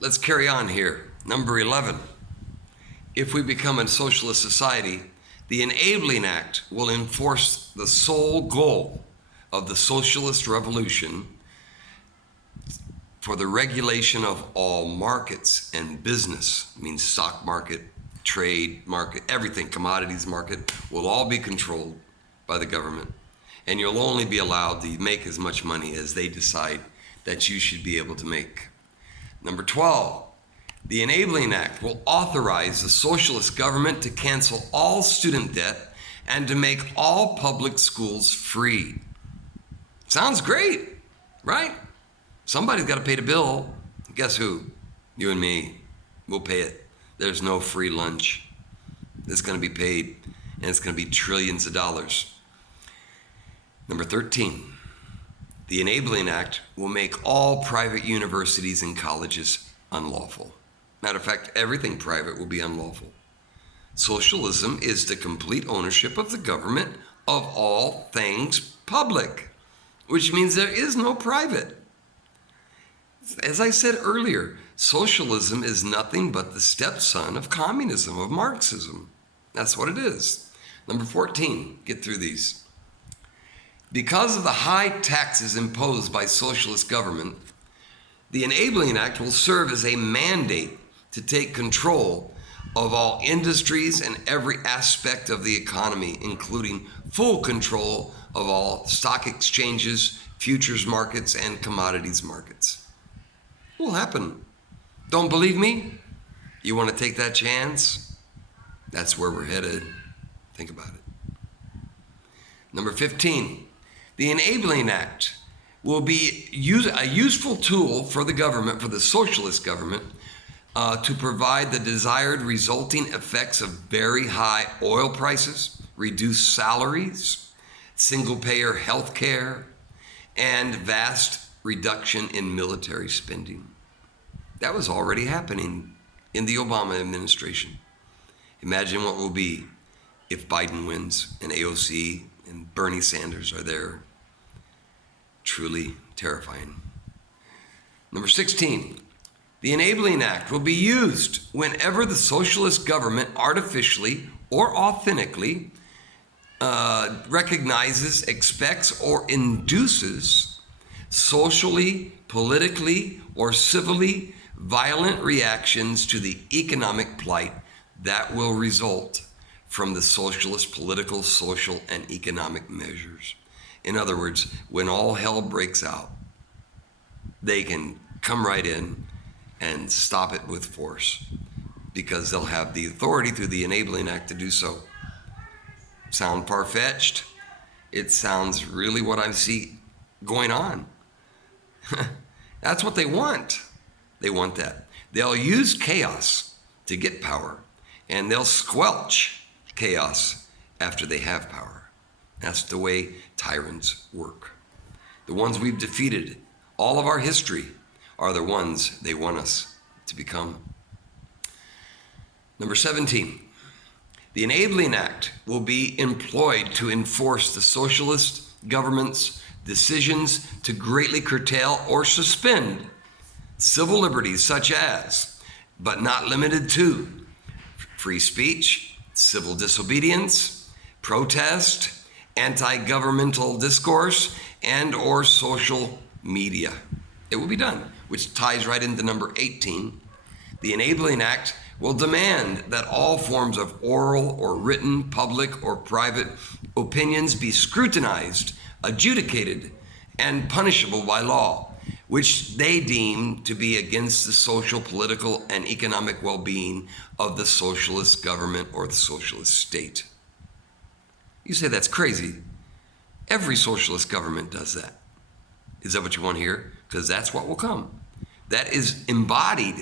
Let's carry on here. Number 11. If we become a socialist society, the Enabling Act will enforce the sole goal of the Socialist Revolution for the regulation of all markets and business. It means stock market, trade market, everything, commodities market, will all be controlled by the government. And you'll only be allowed to make as much money as they decide that you should be able to make. Number 12, the Enabling Act will authorize the socialist government to cancel all student debt and to make all public schools free. Sounds great, right? Somebody's got to pay the bill. Guess who? You and me. We'll pay it. There's no free lunch. It's going to be paid, and it's going to be trillions of dollars. Number 13, the Enabling Act will make all private universities and colleges unlawful. Matter of fact, everything private will be unlawful. Socialism is the complete ownership of the government of all things public, which means there is no private. As I said earlier, socialism is nothing but the stepson of communism, of Marxism. That's what it is. Number 14, get through these. Because of the high taxes imposed by socialist government, the Enabling Act will serve as a mandate to take control of all industries and every aspect of the economy, including full control of all stock exchanges, futures markets, and commodities markets. It will happen. Don't believe me? You want to take that chance? That's where we're headed. Think about it. Number 15, the Enabling Act will be a useful tool for the government, for the socialist government, to provide the desired resulting effects of very high oil prices, reduced salaries, single-payer health care, and vast reduction in military spending. That was already happening in the Obama administration. Imagine what will be if Biden wins and AOC and Bernie Sanders are there. Truly terrifying. Number 16, the Enabling Act will be used whenever the socialist government artificially or authentically recognizes, expects, or induces socially, politically, or civilly violent reactions to the economic plight that will result from the socialist political, social, and economic measures. In other words, when all hell breaks out, they can come right in and stop it with force because they'll have the authority through the Enabling Act to do so. Sound far-fetched? It sounds really what I see going on. That's what they want. They want that. They'll use chaos to get power, and they'll squelch chaos after they have power. That's the way tyrants work. The ones we've defeated, all of our history, are the ones they want us to become. Number 17, the Enabling Act will be employed to enforce the socialist government's decisions to greatly curtail or suspend civil liberties such as, but not limited to, free speech, civil disobedience, protest, anti-governmental discourse, and or social media. It will be done, which ties right into number 18. The Enabling Act will demand that all forms of oral or written, public or private opinions be scrutinized, adjudicated, and punishable by law, which they deem to be against the social, political, and economic well-being of the socialist government or the socialist state. You say that's crazy. Every socialist government does that. Is that what you want to hear? Because that's what will come. That is embodied.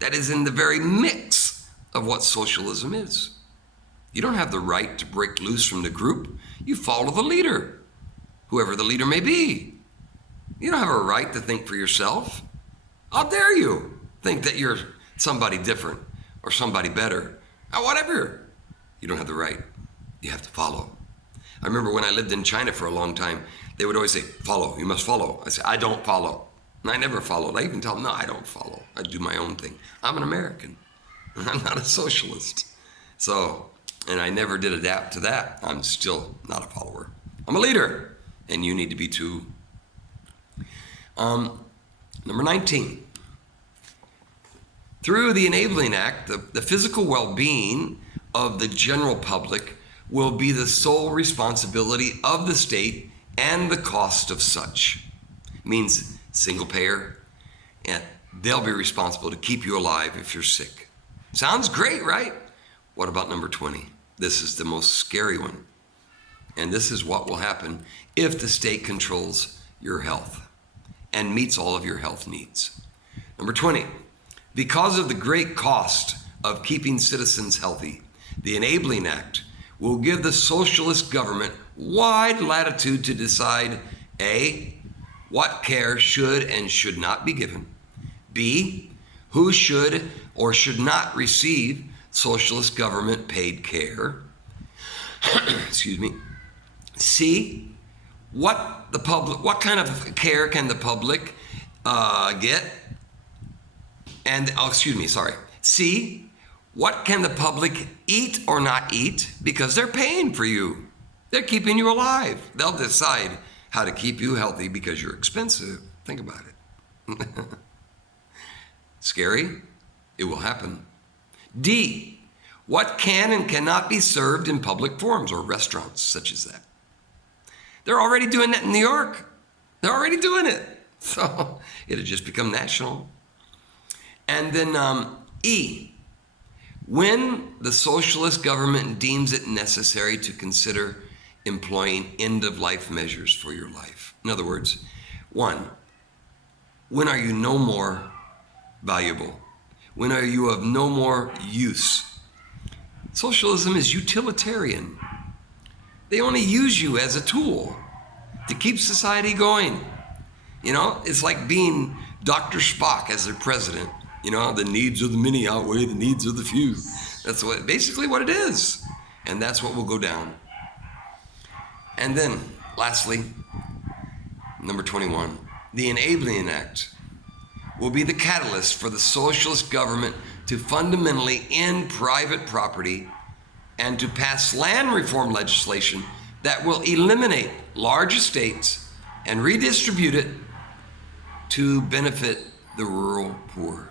That is in the very mix of what socialism is. You don't have the right to break loose from the group. You follow the leader, whoever the leader may be. You don't have a right to think for yourself. How dare you think that you're somebody different or somebody better, or whatever. You don't have the right. You have to follow. I remember when I lived in China for a long time, they would always say, follow, you must follow. I said, I don't follow. And I never followed. I even tell them, no, I don't follow. I do my own thing. I'm an American. I'm not a socialist. So, and I never did adapt to that. I'm still not a follower. I'm a leader, and you need to be too. Number 19. Through the Enabling Act, the physical well-being of the general public will be the sole responsibility of the state and the cost of such. Means single payer, and they'll be responsible to keep you alive if you're sick. Sounds great, right? What about number 20? This is the most scary one. And this is what will happen if the state controls your health and meets all of your health needs. Number 20, because of the great cost of keeping citizens healthy, the Enabling Act will give the socialist government wide latitude to decide A, what care should and should not be given, B, who should or should not receive socialist government paid care, excuse me, C, what kind of care can the public get, and C, what can the public eat or not eat, because they're paying for you. They're keeping you alive. They'll decide how to keep you healthy because you're expensive. Think about it. Scary? It will happen. D, what can and cannot be served in public forums or restaurants such as that. They're already doing that in New York. They're already doing it. So it'll just become national. And then E, when the socialist government deems it necessary to consider employing end-of-life measures for your life. In other words, 1, when are you no more valuable? When are you of no more use? Socialism is utilitarian. They only use you as a tool to keep society going. You know, it's like being Dr. Spock as their president. You know, the needs of the many outweigh the needs of the few. That's basically what it is. And that's what will go down. And then, lastly, number 21, the Enabling Act will be the catalyst for the socialist government to fundamentally end private property and to pass land reform legislation that will eliminate large estates and redistribute it to benefit the rural poor.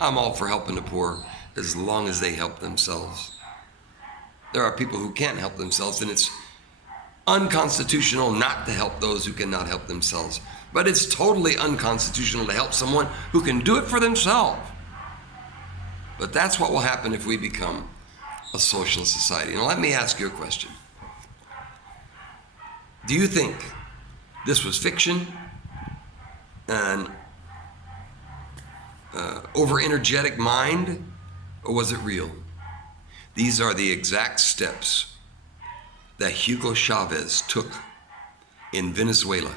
I'm all for helping the poor as long as they help themselves. There are people who can't help themselves, and it's unconstitutional not to help those who cannot help themselves. But it's totally unconstitutional to help someone who can do it for themselves. But that's what will happen if we become a socialist society. Now let me ask you a question. Do you think this was fiction, an over-energetic mind, or was it real? These are the exact steps that Hugo Chavez took in Venezuela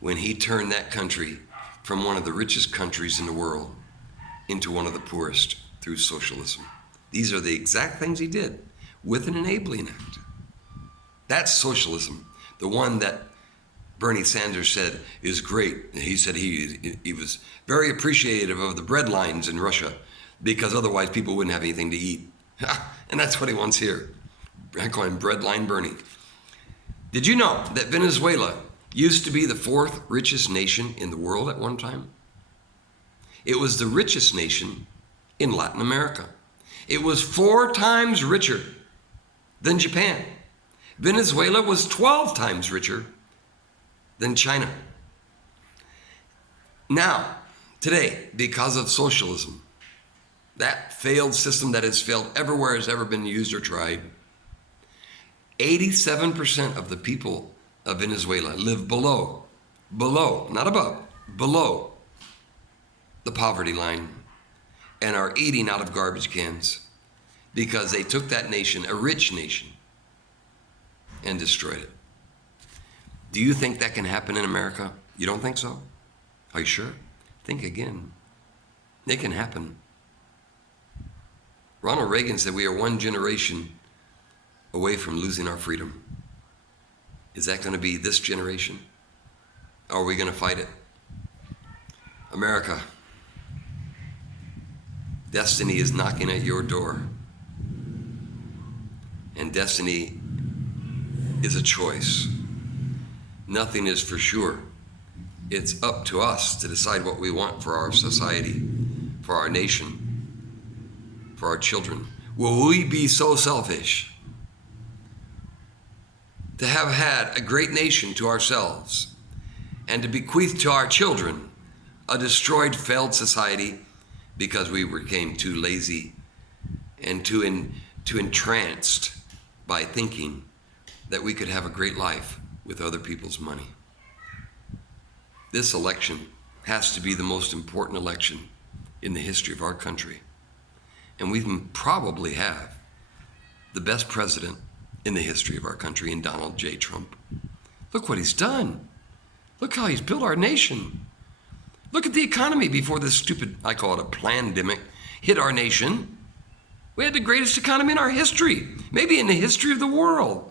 when he turned that country from one of the richest countries in the world into one of the poorest through socialism. These are the exact things he did with an Enabling Act. That's socialism, the one that Bernie Sanders said is great. He said he was very appreciative of the bread lines in Russia because otherwise people wouldn't have anything to eat. And that's what he wants here. I call him Breadline Bernie. Did you know that Venezuela used to be the 4th richest nation in the world at one time? It was the richest nation in Latin America. It was 4 times richer than Japan. Venezuela was 12 times richer than China. Now, today, because of socialism, that failed system that has failed everywhere has ever been used or tried, 87% of the people of Venezuela live below, not above, below the poverty line and are eating out of garbage cans because they took that nation, a rich nation, and destroyed it. Do you think that can happen in America? You don't think so? Are you sure? Think again. It can happen. Ronald Reagan said we are one generation away from losing our freedom. Is that going to be this generation? Or are we going to fight it? America, destiny is knocking at your door. And destiny is a choice. Nothing is for sure. It's up to us to decide what we want for our society, for our nation, for our children. Will we be so selfish to have had a great nation to ourselves and to bequeath to our children a destroyed, failed society because we became too lazy and too entranced by thinking that we could have a great life with other people's money? This election has to be the most important election in the history of our country. And we probably have the best president in the history of our country in Donald J. Trump. Look what he's done. Look how he's built our nation. Look at the economy before this stupid, I call it a plandemic, hit our nation. We had the greatest economy in our history, maybe in the history of the world.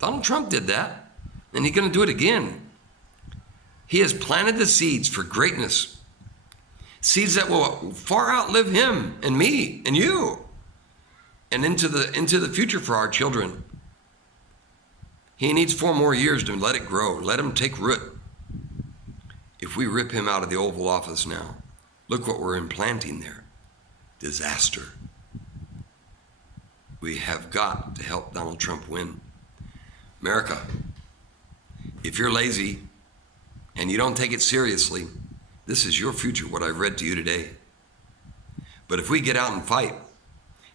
Donald Trump did that, and he's going to do it again. He has planted the seeds for greatness, seeds that will far outlive him and me and you, and into the future for our children. He needs 4 more years to let it grow, let him take root. If we rip him out of the Oval Office now, look what we're implanting there. Disaster. We have got to help Donald Trump win. America, if you're lazy and you don't take it seriously, this is your future, what I've read to you today. But if we get out and fight,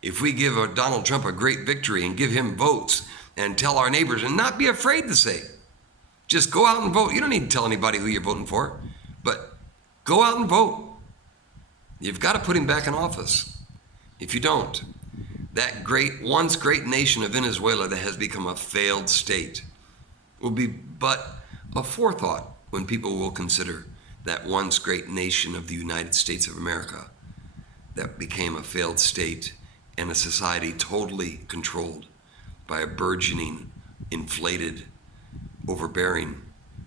if we give Donald Trump a great victory and give him votes and tell our neighbors and not be afraid to say, just go out and vote. You don't need to tell anybody who you're voting for, but go out and vote. You've got to put him back in office. If you don't, that once great nation of Venezuela that has become a failed state will be but a forethought when people will consider that once great nation of the United States of America that became a failed state and a society totally controlled by a burgeoning, inflated, overbearing,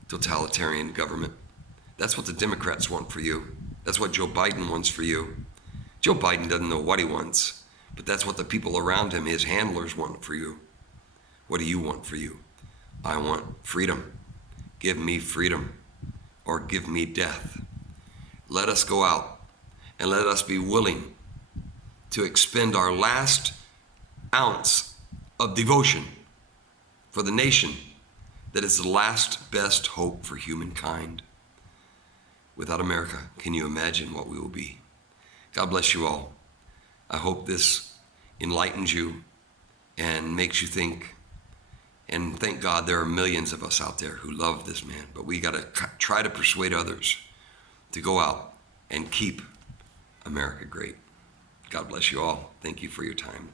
totalitarian government. That's what the Democrats want for you. That's what Joe Biden wants for you. Joe Biden doesn't know what he wants, but that's what the people around him, his handlers, want for you. What do you want for you? I want freedom. Give me freedom, or give me death. Let us go out and let us be willing to expend our last ounce of devotion for the nation that is the last best hope for humankind. Without America, can you imagine what we will be? God bless you all. I hope this enlightens you and makes you think. And thank God there are millions of us out there who love this man, but we got to try to persuade others to go out and keep America great. God bless you all. Thank you for your time.